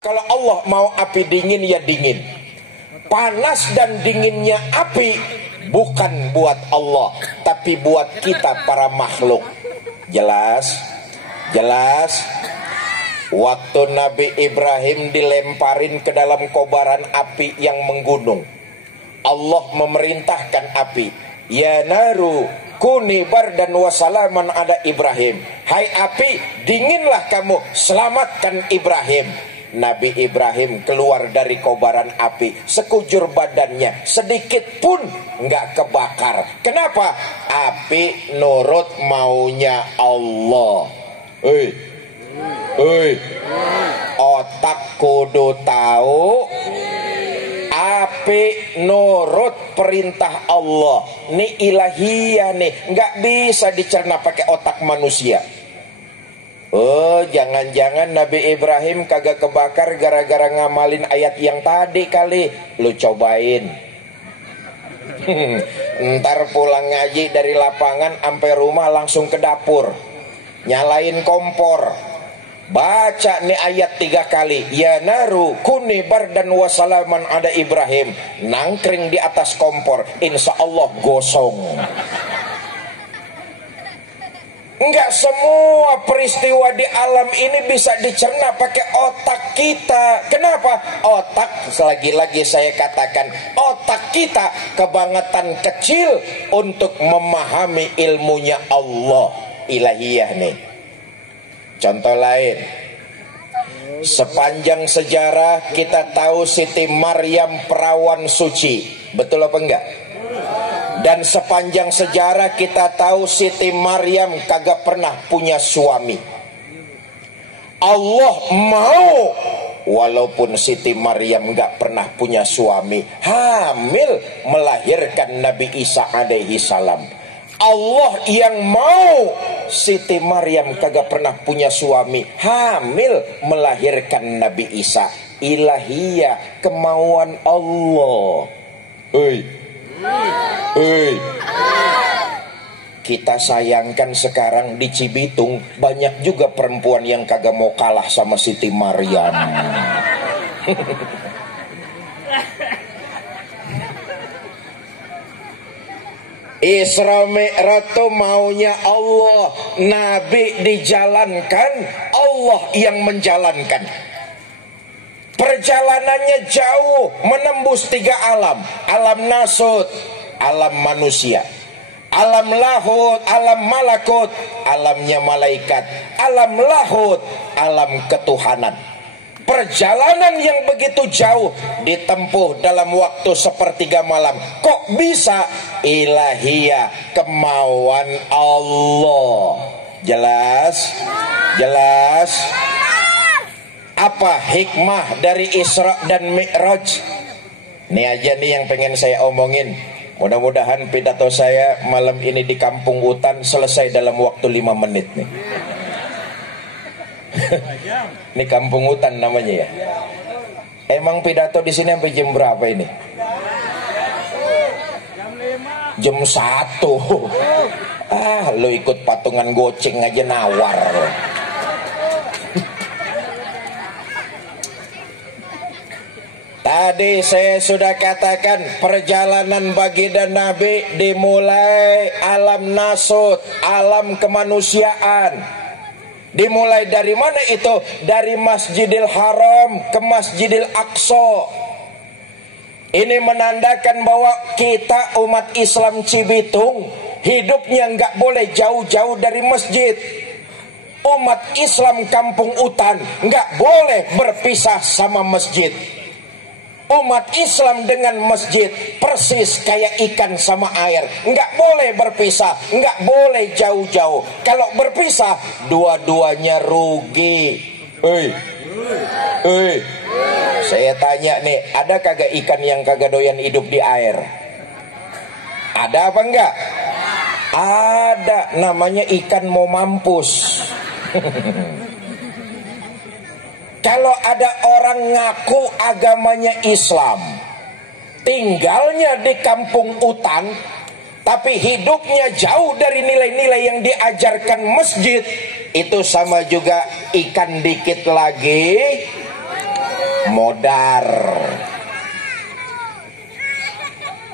Kalau Allah mau api dingin ya dingin. Panas dan dinginnya api bukan buat Allah, tapi buat kita para makhluk. Jelas? Jelas? Waktu Nabi Ibrahim dilemparin ke dalam kobaran api yang menggunung, Allah memerintahkan api, ya naru kuni bardan wa salaman ada Ibrahim. Hai api, dinginlah kamu, selamatkan Ibrahim. Nabi Ibrahim keluar dari kobaran api, sekujur badannya sedikit pun nggak kebakar. Kenapa? Api nurut maunya Allah. Otak kudu tahu api nurut perintah Allah. Nih ilahiyah nih, nggak bisa dicerna pakai otak manusia. Oh, jangan-jangan Nabi Ibrahim kagak kebakar gara-gara ngamalin ayat yang tadi kali. Lu cobain. Ntar pulang ngaji dari lapangan sampai rumah langsung ke dapur, nyalain kompor, baca nih ayat 3 kali, ya naru kuni bardan wa salaman ada Ibrahim. Nangkring di atas kompor, insya Allah gosong. Enggak semua peristiwa di alam ini bisa dicerna pakai otak kita. Kenapa? Otak, lagi-lagi saya katakan, otak kita kebangetan kecil untuk memahami ilmunya Allah. Ilahiyah nih. Contoh lain, sepanjang sejarah kita tahu Siti Maryam perawan suci. Betul apa enggak? Dan sepanjang sejarah kita tahu Siti Maryam kagak pernah punya suami. Allah mau walaupun Siti Maryam gak pernah punya suami, hamil melahirkan Nabi Isa alaihi salam. Allah yang mau Siti Maryam kagak pernah punya suami, hamil melahirkan Nabi Isa. Ilahiyah, kemauan Allah. Kita sayangkan sekarang di Cibitung banyak juga perempuan yang kagak mau kalah sama Siti Maryam. Isra Mi'raj itu maunya Allah, Nabi dijalankan, Allah yang menjalankan. Perjalanannya jauh, menembus 3 alam. Alam nasut, alam manusia, alam lahut, alam malakut, alamnya malaikat, alam lahut, alam ketuhanan. Perjalanan yang begitu jauh ditempuh dalam waktu 1/3 malam. Kok bisa? Ilahiyah, kemauan Allah. Jelas? Jelas? Apa hikmah dari Isra dan Mi'raj? Ini aja nih yang pengen saya omongin. Mudah-mudahan pidato saya malam ini di Kampung Hutan selesai dalam waktu 5 menit nih. Ini Kampung Hutan namanya ya. Emang pidato di sini sampai jam berapa ini? Jam 1. Lo ikut patungan goceng aja nawar lo. Tadi saya sudah katakan perjalanan baginda Nabi dimulai alam nasut, alam kemanusiaan. Dimulai dari mana itu? Dari Masjidil Haram ke Masjidil Aqsa. Ini menandakan bahwa kita umat Islam Cibitung hidupnya nggak boleh jauh-jauh dari masjid. Umat Islam Kampung Hutan nggak boleh berpisah sama masjid. Umat Islam dengan masjid persis kayak ikan sama air, nggak boleh berpisah, nggak boleh jauh-jauh. Kalau berpisah, dua-duanya rugi. Saya tanya nih, ada kagak ikan yang kagak doyan hidup di air? Ada apa enggak? Ada, namanya ikan mau mampus. Kalau ada orang ngaku agamanya Islam, tinggalnya di kampung hutan, tapi hidupnya jauh dari nilai-nilai yang diajarkan masjid, itu sama juga ikan dikit lagi modar.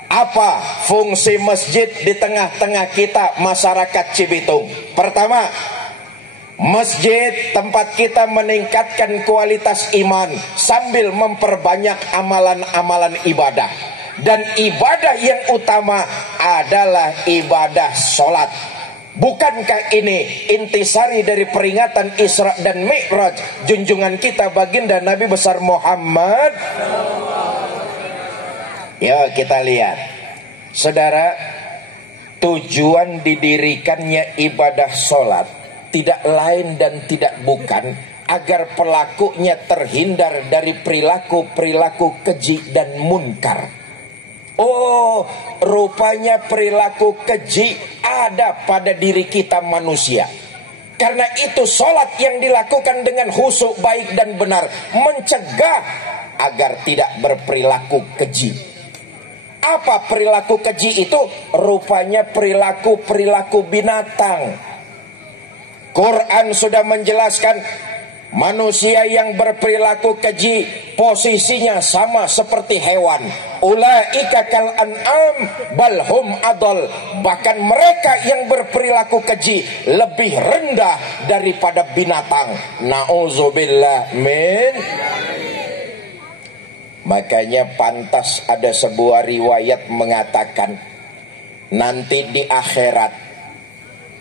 Apa fungsi masjid di tengah-tengah kita masyarakat Cibitung? Pertama, masjid tempat kita meningkatkan kualitas iman sambil memperbanyak amalan-amalan ibadah. Dan ibadah yang utama adalah ibadah sholat. Bukankah ini intisari dari peringatan Isra dan Mi'raj junjungan kita baginda Nabi besar Muhammad? Yuk kita lihat, saudara, tujuan didirikannya ibadah sholat tidak lain dan tidak bukan agar pelakunya terhindar dari perilaku-perilaku keji dan munkar. Oh, rupanya perilaku keji ada pada diri kita manusia. Karena itu sholat yang dilakukan dengan khusyuk baik dan benar mencegah agar tidak berperilaku keji. Apa perilaku keji itu? Rupanya perilaku-perilaku binatang. Quran sudah menjelaskan manusia yang berperilaku keji posisinya sama seperti hewan. Ulaika kal an'am bal hum adall. Bahkan mereka yang berperilaku keji lebih rendah daripada binatang. Nauzubillah min. Makanya pantas ada sebuah riwayat mengatakan nanti di akhirat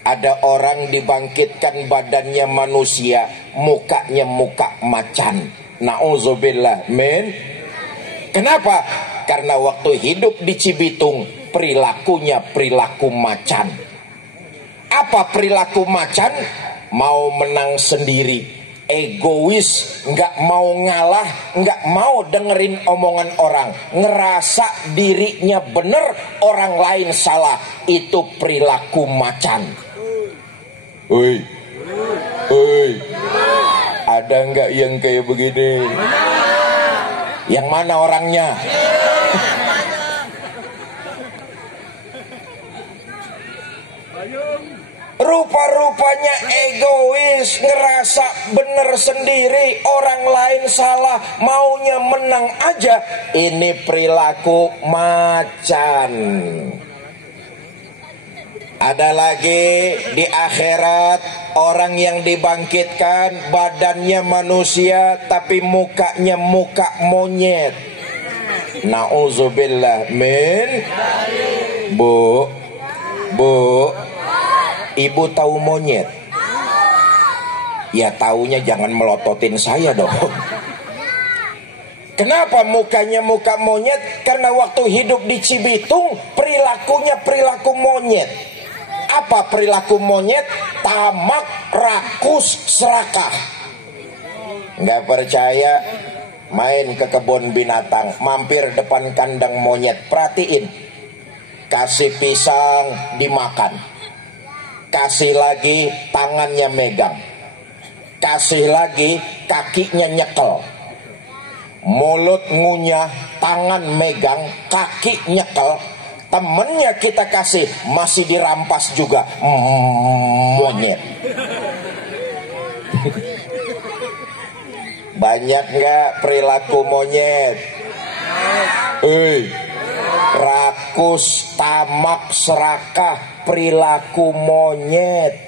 ada orang dibangkitkan badannya manusia, mukanya muka macan. Nauzubillah min. Kenapa? Karena waktu hidup di Cibitung perilakunya perilaku macan. Apa perilaku macan? Mau menang sendiri, egois, nggak mau ngalah, nggak mau dengerin omongan orang, ngerasa dirinya bener, orang lain salah. Itu perilaku macan. Oi, ada nggak yang kayak begini? Yang mana orangnya? Rupa-rupanya egois, ngerasa bener sendiri, orang lain salah, maunya menang aja. Ini perilaku macan. Ada lagi di akhirat orang yang dibangkitkan badannya manusia tapi mukanya muka monyet. Nauzubillah min. Bu, ibu tahu monyet? Ya taunya jangan melototin saya dong. Kenapa mukanya muka monyet? Karena waktu hidup di Cibitung perilakunya perilaku monyet. Apa perilaku monyet? Tamak, rakus, serakah. Nggak percaya? Main ke kebun binatang, mampir depan kandang monyet, perhatiin. Kasih pisang dimakan, kasih lagi tangannya megang, kasih lagi kakinya nyekel, mulut ngunyah, tangan megang, kaki nyekel. Temennya kita kasih masih dirampas juga. Monyet. Banyak nggak perilaku monyet? Rakus, tamak, serakah, perilaku monyet.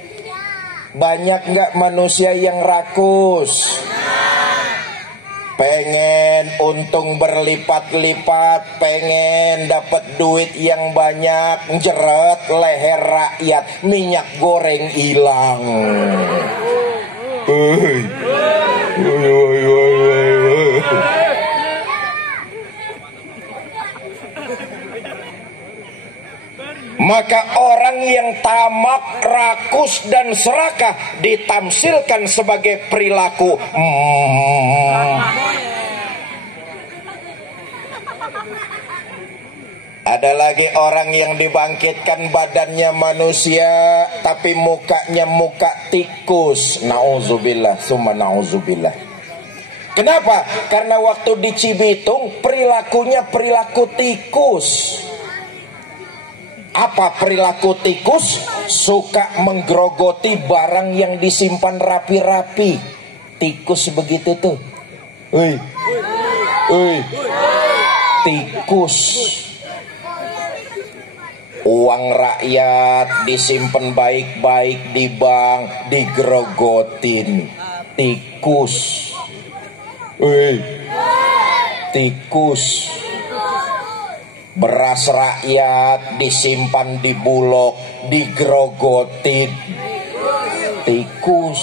Banyak nggak manusia yang rakus? Pengen untung berlipat-lipat, pengen dapat duit yang banyak, jeret leher rakyat, minyak goreng hilang. Maka orang yang tamak, rakus, dan serakah ditamsilkan sebagai perilaku Ada lagi orang yang dibangkitkan badannya manusia tapi mukanya muka tikus. Nauzubillah, summa nauzubillah. Kenapa? Karena waktu di Cibitung perilakunya perilaku tikus. Apa perilaku tikus? Suka menggerogoti barang yang disimpan rapi-rapi. Tikus begitu tuh. Tikus. Uang rakyat disimpan baik-baik di bank, digerogotin. Tikus. Tikus. Beras rakyat disimpan di Bulog, digerogotin. Tikus.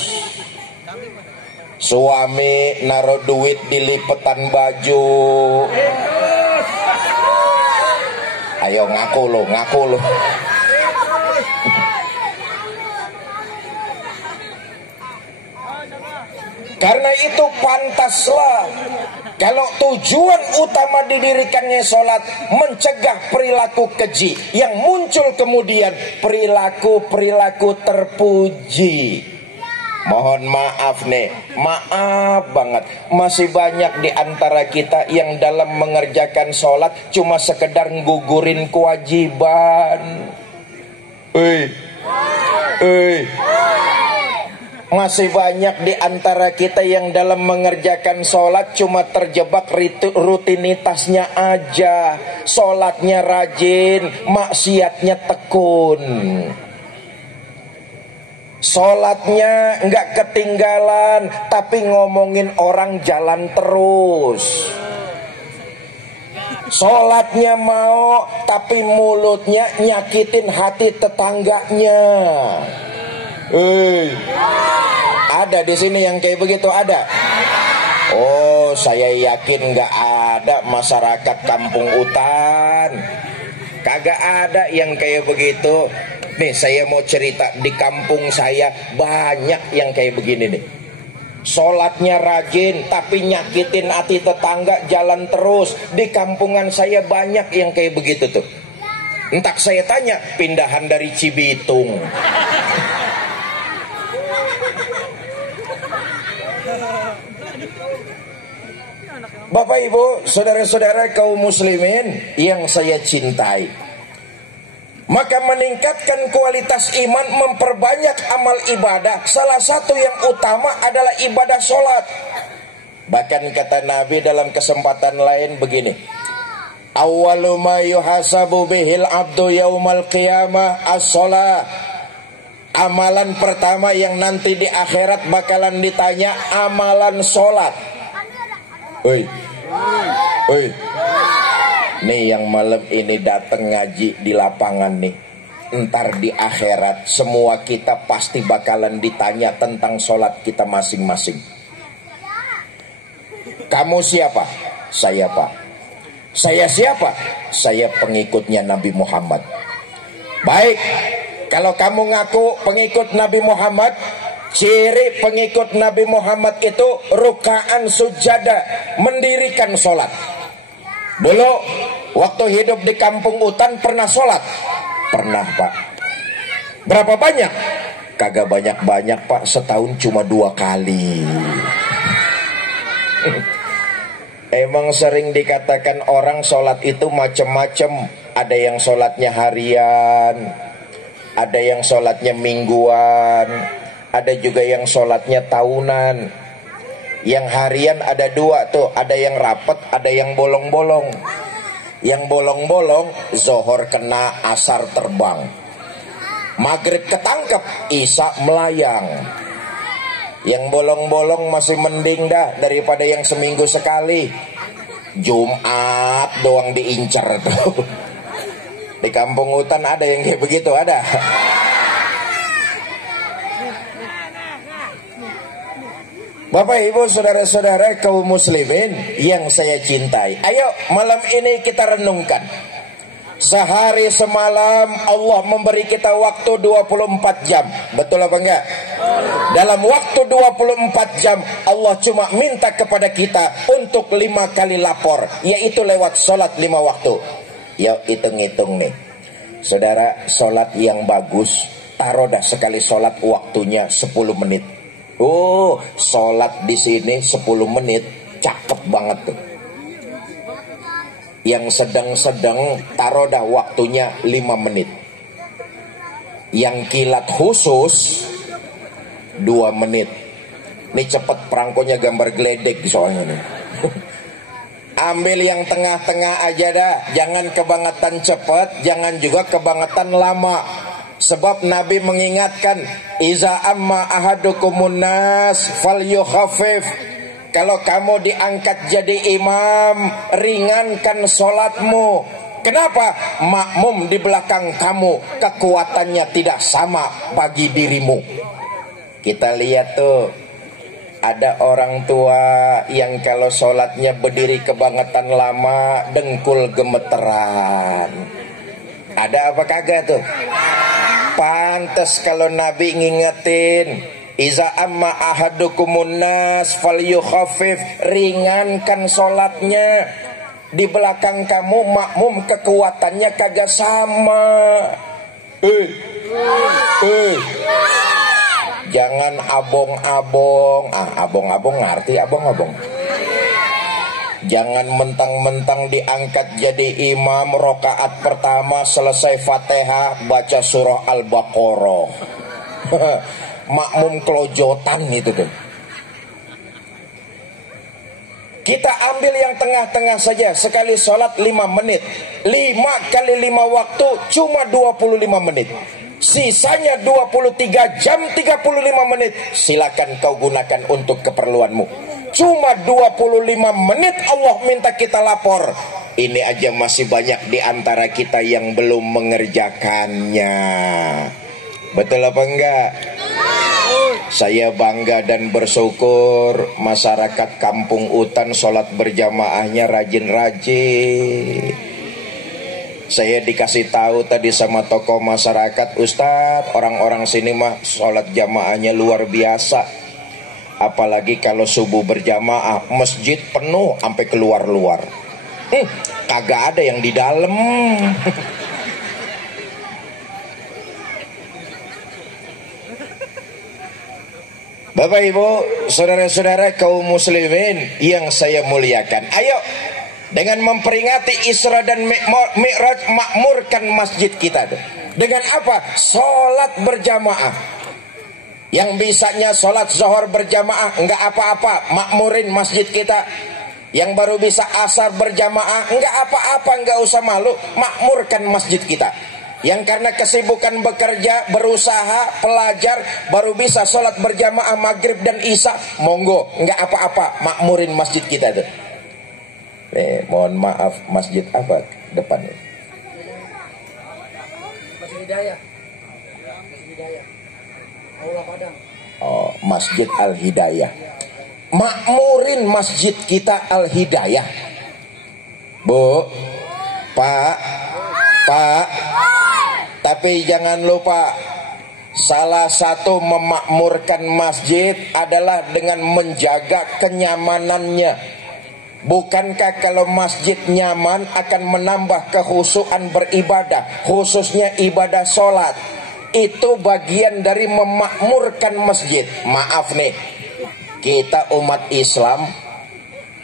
Suami naruh duit di lipetan baju. Ayo ngaku lo. Karena itu pantaslah kalau tujuan utama didirikannya sholat mencegah perilaku keji yang muncul kemudian perilaku terpuji. Mohon maaf nih, maaf banget, masih banyak di antara kita yang dalam mengerjakan sholat cuma sekedar nggugurin kewajiban. Masih banyak di antara kita yang dalam mengerjakan sholat cuma terjebak rutinitasnya aja. Sholatnya rajin, maksiatnya tekun. Sholatnya nggak ketinggalan, tapi ngomongin orang jalan terus. Sholatnya mau, tapi mulutnya nyakitin hati tetangganya. Ada di sini yang kayak begitu, ada? Oh, saya yakin nggak ada masyarakat kampung hutan. Kagak ada yang kayak begitu. Nih saya mau cerita, di kampung saya banyak yang kayak begini nih. Sholatnya rajin tapi nyakitin hati tetangga jalan terus. Di kampungan saya banyak yang kayak begitu tuh. Entak saya tanya, pindahan dari Cibitung. Bapak Ibu, saudara-saudara kaum muslimin yang saya cintai, maka meningkatkan kualitas iman, memperbanyak amal ibadah. Salah satu yang utama adalah ibadah sholat. Bahkan kata Nabi dalam kesempatan lain begini, awwalu ma yuhasabu bihil abdu yaumal qiyamah as-sholat. Amalan pertama yang nanti di akhirat bakalan ditanya amalan sholat. Nih yang malam ini datang ngaji di lapangan nih, entar di akhirat semua kita pasti bakalan ditanya tentang sholat kita masing-masing. Kamu siapa? Saya Pak. Saya siapa? Saya pengikutnya Nabi Muhammad. Baik, kalau kamu ngaku pengikut Nabi Muhammad, ciri pengikut Nabi Muhammad itu rukaan sujada, mendirikan sholat. Dulu waktu hidup di kampung hutan pernah sholat? Pernah Pak. Berapa banyak? Kagak banyak-banyak Pak, setahun cuma 2 kali. Emang sering dikatakan orang sholat itu macam-macam. Ada yang sholatnya harian, ada yang sholatnya mingguan, ada juga yang sholatnya tahunan. Yang harian ada 2 tuh, ada yang rapet, ada yang bolong-bolong. Yang bolong-bolong, zohor kena, asar terbang, maghrib ketangkep, isya melayang. Yang bolong-bolong masih mending dah daripada yang seminggu sekali. Jumat doang diincar tuh. Di kampung hutan ada yang kayak begitu, ada. Bapak Ibu saudara-saudara kaum muslimin yang saya cintai, ayo malam ini kita renungkan. Sehari semalam Allah memberi kita waktu 24 jam. Betul apa enggak? Dalam waktu 24 jam Allah cuma minta kepada kita untuk 5 kali lapor, yaitu lewat sholat 5 waktu. Ya hitung-hitung nih saudara, sholat yang bagus taruh dah sekali sholat waktunya 10 menit. Oh, sholat di sini 10 menit, cakep banget tuh. Yang sedang-sedang taruh dah waktunya 5 menit. Yang kilat khusus 2 menit. Ini cepet perangkonya gambar geledek soalnya nih. Ambil yang tengah-tengah aja dah. Jangan kebangetan cepat, jangan juga kebangetan lama. Sebab Nabi mengingatkan, iza amma ahadukumun nas falyukhaffif. Kalau kamu diangkat jadi imam, ringankan solatmu. Kenapa? Makmum di belakang kamu kekuatannya tidak sama bagi dirimu. Kita lihat tuh, ada orang tua yang kalau sholatnya berdiri kebangetan lama, dengkul gemeteran. Ada apa kagak tuh? Pantes kalau Nabi ngingetin, iza amma ahadukumun nas falyukhaffif, ringankan sholatnya. Di belakang kamu makmum kekuatannya kagak sama. Jangan abong-abong. Abong-abong ngerti abong-abong. Jangan mentang-mentang diangkat jadi imam, rokaat pertama selesai Fatihah baca surah Al-Baqarah. Makmum kelojotan itu tuh. Kita ambil yang tengah-tengah saja. Sekali sholat 5 menit. 5 kali 5 waktu cuma 25 menit. Sisanya 23 jam 35 menit. Silakan kau gunakan untuk keperluanmu. Cuma 25 menit Allah minta kita lapor. Ini aja masih banyak di antara kita yang belum mengerjakannya. Betul apa enggak? Saya bangga dan bersyukur masyarakat Kampung Utan sholat berjamaahnya rajin-rajin. Saya dikasih tahu tadi sama tokoh masyarakat, Ustadz, orang-orang sini mah sholat jamaahnya luar biasa. Apalagi kalau subuh berjamaah, masjid penuh sampai keluar-luar. Kagak ada yang di dalam. Bapak Ibu, saudara-saudara kaum muslimin yang saya muliakan, ayo dengan memperingati Isra dan Mi'raj, makmurkan masjid kita. Dengan apa? Sholat berjamaah. Yang bisanya sholat zuhur berjamaah, enggak apa-apa, makmurin masjid kita. Yang baru bisa asar berjamaah, enggak apa-apa, enggak usah malu, makmurkan masjid kita. Yang karena kesibukan bekerja, berusaha, pelajar, baru bisa sholat berjamaah maghrib dan isya, monggo, enggak apa-apa, makmurin masjid kita tuh. Mohon maaf, masjid apa depannya? Masjid Hidayah. Aula Padang. Oh, Masjid Al-Hidayah. Makmurin masjid kita Al-Hidayah. Bu, Pak. Tapi jangan lupa, salah satu memakmurkan masjid adalah dengan menjaga kenyamanannya. Bukankah kalau masjid nyaman akan menambah kehusuan beribadah, khususnya ibadah sholat? Itu bagian dari memakmurkan masjid. Maaf nih, kita umat Islam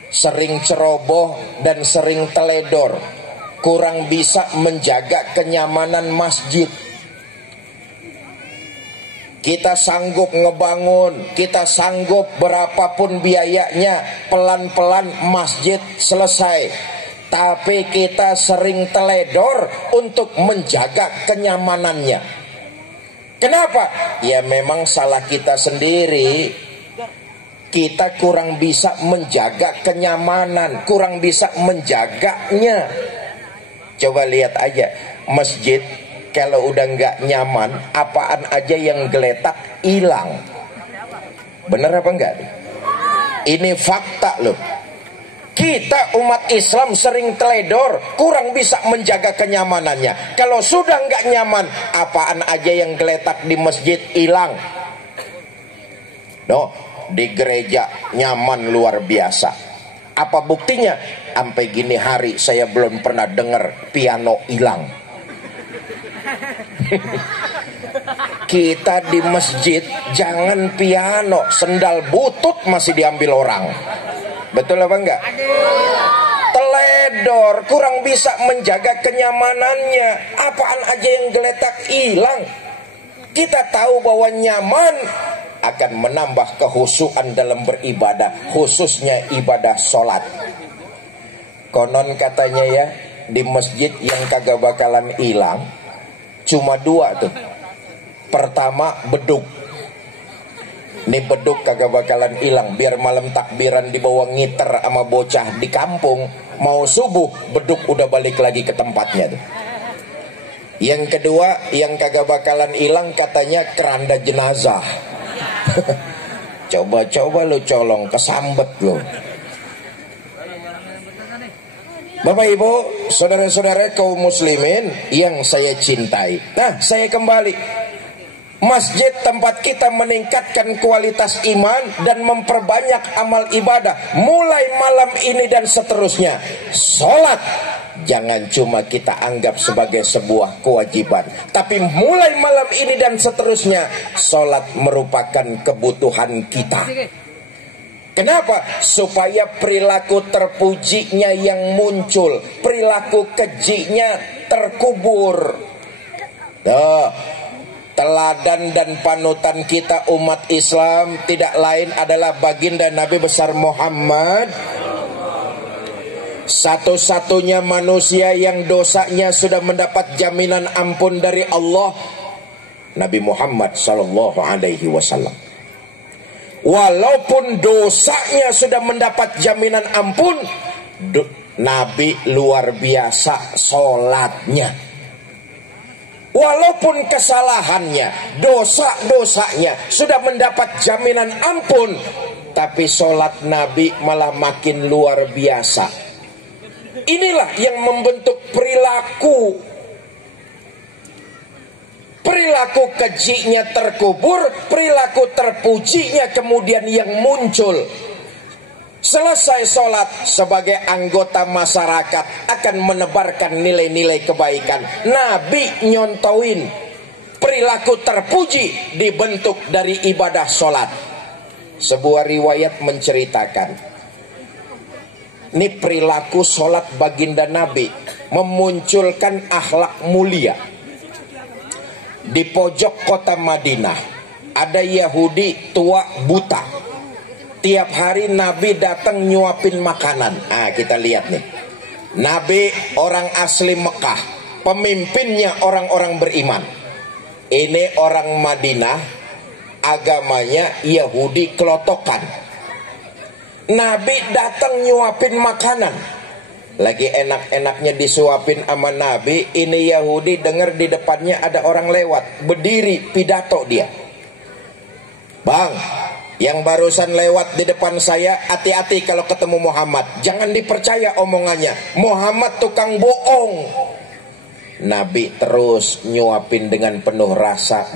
sering ceroboh dan sering teledor, kurang bisa menjaga kenyamanan masjid. Kita sanggup ngebangun, kita sanggup berapapun biayanya, pelan-pelan masjid selesai. Tapi kita sering teledor untuk menjaga kenyamanannya. Kenapa? Ya memang salah kita sendiri. Kita kurang bisa menjaga kenyamanan, kurang bisa menjaganya. Coba lihat aja, masjid kalau udah nggak nyaman, apaan aja yang geletak hilang. Bener apa enggak? Ini fakta loh. Kita umat Islam sering teledor, kurang bisa menjaga kenyamanannya. Kalau sudah nggak nyaman, apaan aja yang geletak di masjid hilang. No, di gereja nyaman luar biasa. Apa buktinya? Sampai gini hari saya belum pernah dengar piano hilang. Kita di masjid jangan piano, sendal butut masih diambil orang. Betul apa enggak? Teledor, kurang bisa menjaga kenyamanannya. Apaan aja yang geletak hilang. Kita tahu bahwa nyaman akan menambah kehusuan dalam beribadah, khususnya ibadah sholat. Konon katanya ya, di masjid yang kagak bakalan hilang cuma dua tuh. Pertama, beduk. Nih beduk kagak bakalan hilang. Biar malam takbiran dibawa ngiter sama bocah di kampung, mau subuh beduk udah balik lagi ke tempatnya tuh. Yang kedua yang kagak bakalan hilang katanya keranda jenazah. Coba-coba lo colong, kesambet lo. Bapak Ibu, saudara-saudara kaum muslimin yang saya cintai. Nah, saya kembali. Masjid tempat kita meningkatkan kualitas iman dan memperbanyak amal ibadah. Mulai malam ini dan seterusnya. Sholat jangan cuma kita anggap sebagai sebuah kewajiban, tapi mulai malam ini dan seterusnya, sholat merupakan kebutuhan kita. Kenapa? Supaya perilaku terpujinya yang muncul, perilaku kejinya terkubur. Teladan dan panutan kita umat Islam tidak lain adalah baginda Nabi besar Muhammad, satu-satunya manusia yang dosanya sudah mendapat jaminan ampun dari Allah, Nabi Muhammad sallallahu alaihi wasallam. Walaupun dosanya sudah mendapat jaminan ampun, Nabi luar biasa sholatnya. Walaupun kesalahannya, dosa-dosanya sudah mendapat jaminan ampun, tapi sholat Nabi malah makin luar biasa. Inilah yang membentuk perilaku. Perilaku kejinya terkubur, perilaku terpujinya kemudian yang muncul. Selesai sholat, sebagai anggota masyarakat akan menebarkan nilai-nilai kebaikan. Nabi nyontoin perilaku terpuji dibentuk dari ibadah sholat. Sebuah riwayat menceritakan, ini perilaku sholat baginda Nabi memunculkan akhlak mulia. Di pojok kota Madinah ada Yahudi tua buta. Tiap hari Nabi datang nyuapin makanan. Kita lihat nih. Nabi orang asli Mekah, pemimpinnya orang-orang beriman. Ini orang Madinah, agamanya Yahudi kelotokan. Nabi datang nyuapin makanan. Lagi enak-enaknya disuapin sama Nabi, ini Yahudi dengar di depannya ada orang lewat, berdiri pidato dia. Bang, yang barusan lewat di depan saya, hati-hati kalau ketemu Muhammad, jangan dipercaya omongannya, Muhammad tukang bohong. Nabi terus nyuapin dengan penuh rasa